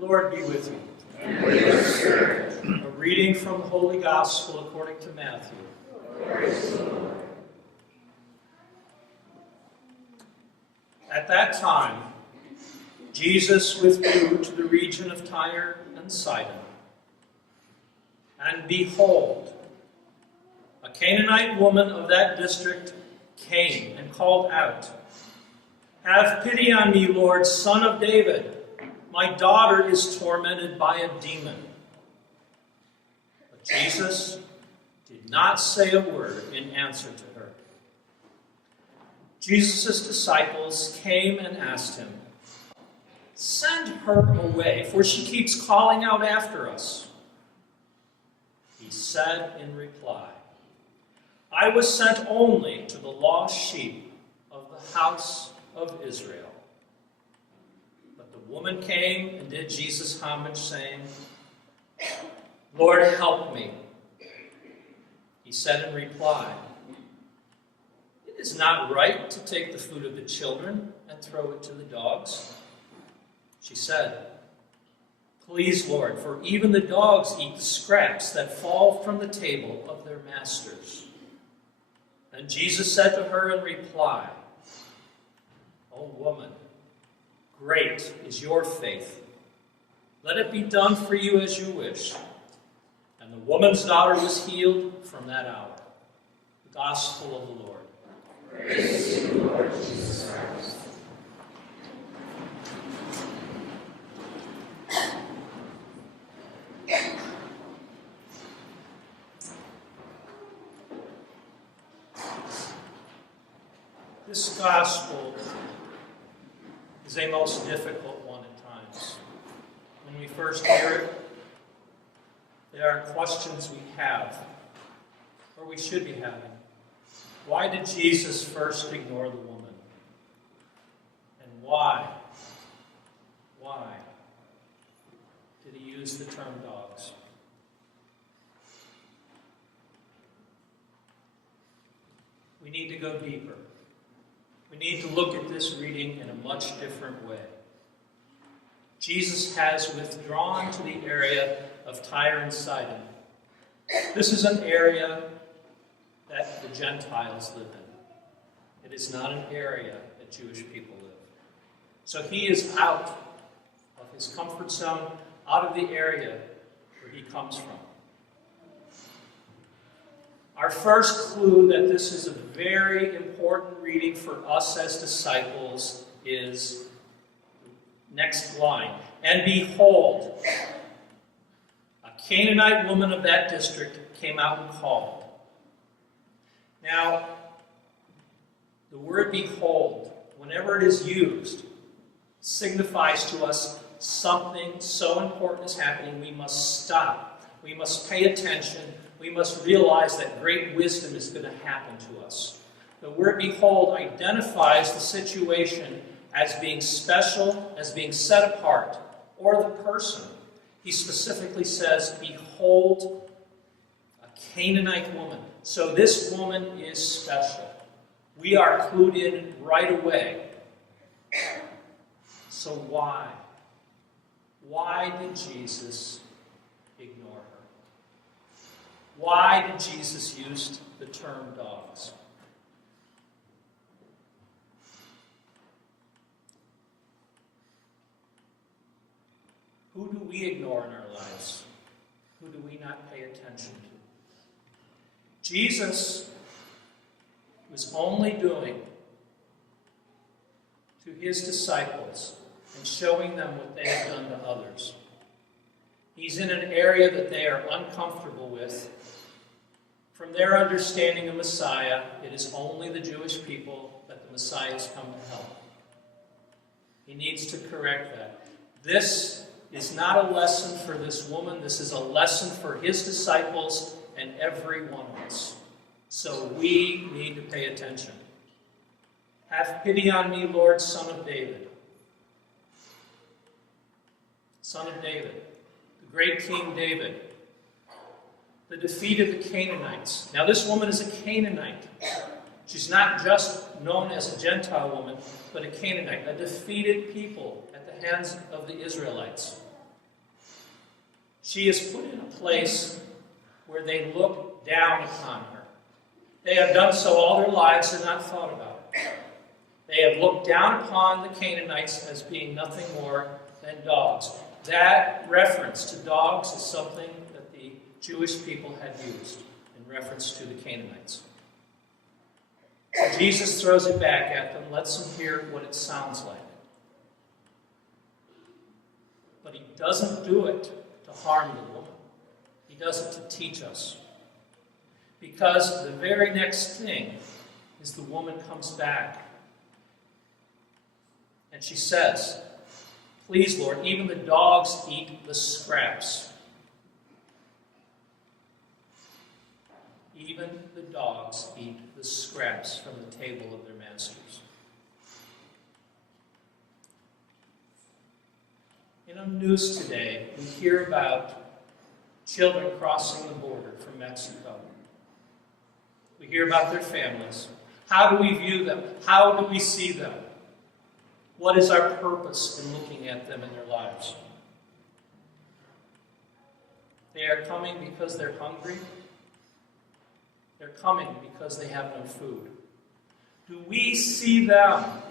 The Lord be with you. And with your spirit. A reading from the Holy Gospel according to Matthew. Praise the Lord. At that time, Jesus withdrew to the region of Tyre and Sidon. And behold, a Canaanite woman of that district came and called out, "Have pity on me, Lord, Son of David. My daughter is tormented by a demon." But Jesus did not say a word in answer to her. Jesus' disciples came and asked him, "Send her away, for she keeps calling out after us." He said in reply, "I was sent only to the lost sheep of the house of Israel." But the woman came and did Jesus homage, saying, "Lord, help me." He said in reply, "It is not right to take the food of the children and throw it to the dogs." She said, "Please, Lord, for even the dogs eat the scraps that fall from the table of their masters." And Jesus said to her in reply, "O woman, great is your faith. Let it be done for you as you wish." And the woman's daughter was healed from that hour. The Gospel of the Lord. Praise to you, Lord Jesus Christ. This gospel is a most difficult one at times. When we first hear it, there are questions we have, or we should be having. Why did Jesus first ignore the woman? And why did he use the term dogs? We need to go deeper. We need to look at this reading in a much different way. Jesus has withdrawn to the area of Tyre and Sidon. This is an area that the Gentiles live in. It is not an area that Jewish people live. So he is out of his comfort zone, out of the area where he comes from. Our first clue that this is a very important reading for us as disciples is next line. And behold, a Canaanite woman of that district came out and called. Now, the word behold, whenever it is used, signifies to us something so important is happening. We must stop. We must pay attention. We must realize that great wisdom is going to happen to us. The word behold identifies the situation as being special, as being set apart, or the person. He specifically says, "Behold, a Canaanite woman." So this woman is special. We are clued in right away. So why? Why did Jesus ignore her? Why did Jesus use the term dogs? Who do we ignore in our lives? Who do we not pay attention to? Jesus was only doing to his disciples and showing them what they have done to others. He's in an area that they are uncomfortable with. From their understanding of Messiah, it is only the Jewish people that the Messiah has come to help. He needs to correct that. This is not a lesson for this woman. This is a lesson for his disciples and every one of us. So we need to pay attention. Have pity on me, Lord, Son of David. Son of David, the great King David, the defeat of the Canaanites. Now this woman is a Canaanite. She's not just known as a Gentile woman, but a Canaanite, a defeated people at the hands of the Israelites. She is put in a place where they look down upon her. They have done so all their lives and not thought about it. They have looked down upon the Canaanites as being nothing more than dogs. That reference to dogs is something that the Jewish people had used in reference to the Canaanites. So Jesus throws it back at them, lets them hear what it sounds like. But he doesn't do it to harm the woman. He does it to teach us. Because the very next thing is the woman comes back. And she says, "Please, Lord, even the dogs eat the scraps." Even the dogs eat the scraps from the table of their masters. In the news today, we hear about children crossing the border from Mexico. We hear about their families. How do we view them? How do we see them? What is our purpose in looking at them in their lives? They are coming because they're hungry. They're coming because they have no food. Do we see them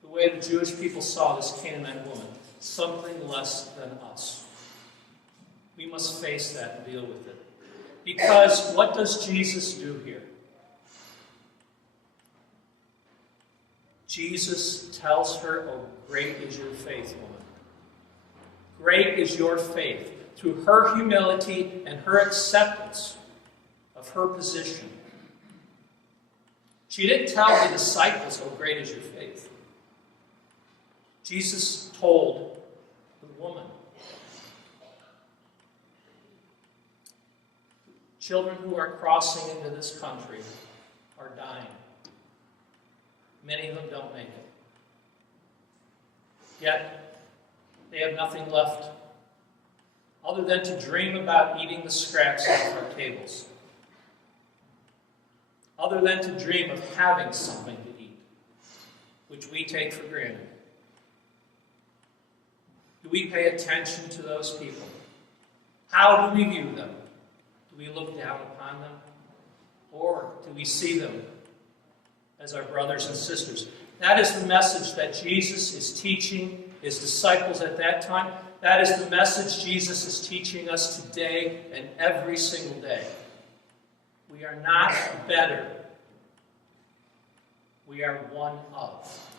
the way the Jewish people saw this Canaanite woman? Something less than us. We must face that and deal with it. Because what does Jesus do here? Jesus tells her, "Oh, great is your faith, woman. Great is your faith." Through her humility and her acceptance of her position. She didn't tell the disciples, "Oh, great is your faith." Jesus told the woman. Children who are crossing into this country are dying. Many of them don't make it. Yet, they have nothing left other than to dream about eating the scraps off our tables. Other than to dream of having something to eat, which we take for granted. Do we pay attention to those people? How do we view them? Do we look down upon them? Or do we see them as our brothers and sisters? That is the message that Jesus is teaching his disciples at that time. That is the message Jesus is teaching us today and every single day. We are not better. We are one of.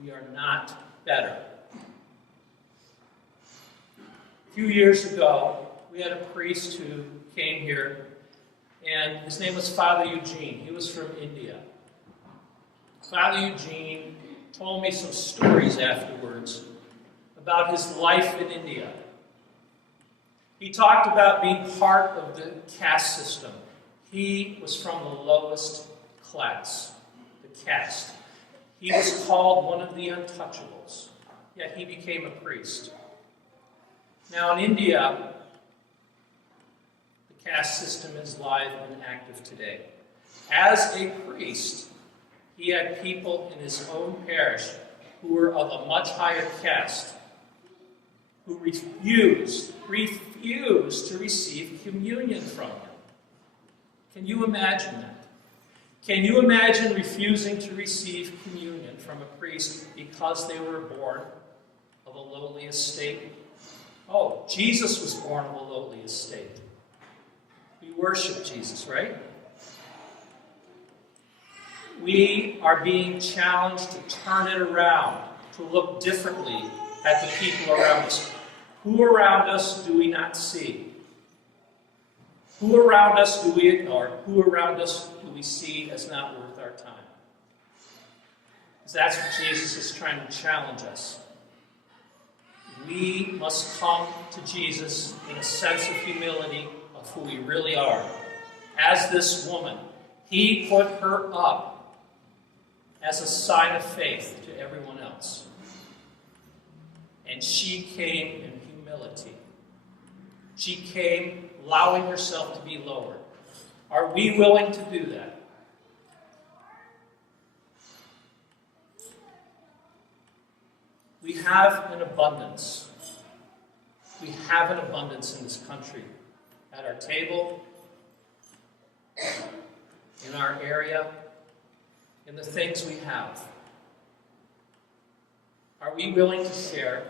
We are not better. A few years ago, we had a priest who came here, and his name was Father Eugene. He was from India. Father Eugene told me some stories afterwards about his life in India. He talked about being part of the caste system. He was from the lowest class, the caste. He was called one of the untouchables, yet he became a priest. Now in India, the caste system is live and active today. As a priest, he had people in his own parish who were of a much higher caste, who refused to receive communion from him. Can you imagine that? Can you imagine refusing to receive communion from a priest because they were born of a lowly estate? Oh, Jesus was born of a lowly estate. We worship Jesus, right? We are being challenged to turn it around, to look differently at the people around us. Who around us do we not see? Who around us do we ignore? Who around us do we see as not worth our time? Because that's what Jesus is trying to challenge us. We must come to Jesus in a sense of humility of who we really are. As this woman, he put her up as a sign of faith to everyone else. And she came in humility. She came allowing herself to be lowered. Are we willing to do that? We have an abundance. We have an abundance in this country. At our table, in our area, in the things we have. Are we willing to share?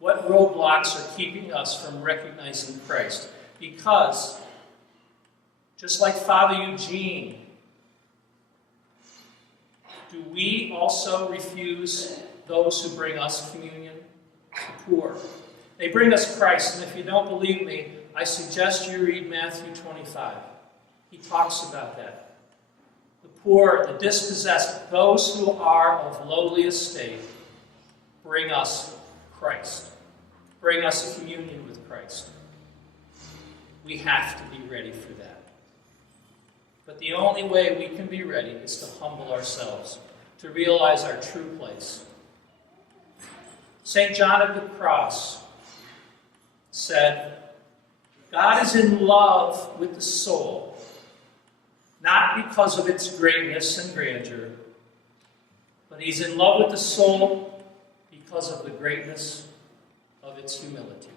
What roadblocks are keeping us from recognizing Christ? Because, just like Father Eugene, do we also refuse those who bring us communion? The poor. They bring us Christ, and if you don't believe me, I suggest you read Matthew 25. He talks about that. The poor, the dispossessed, those who are of lowly estate, bring us Christ. Bring us communion with Christ. We have to be ready for that. But the only way we can be ready is to humble ourselves, to realize our true place. St. John of the Cross said, God is in love with the soul, not because of its greatness and grandeur, but he's in love with the soul because of the greatness of its humility.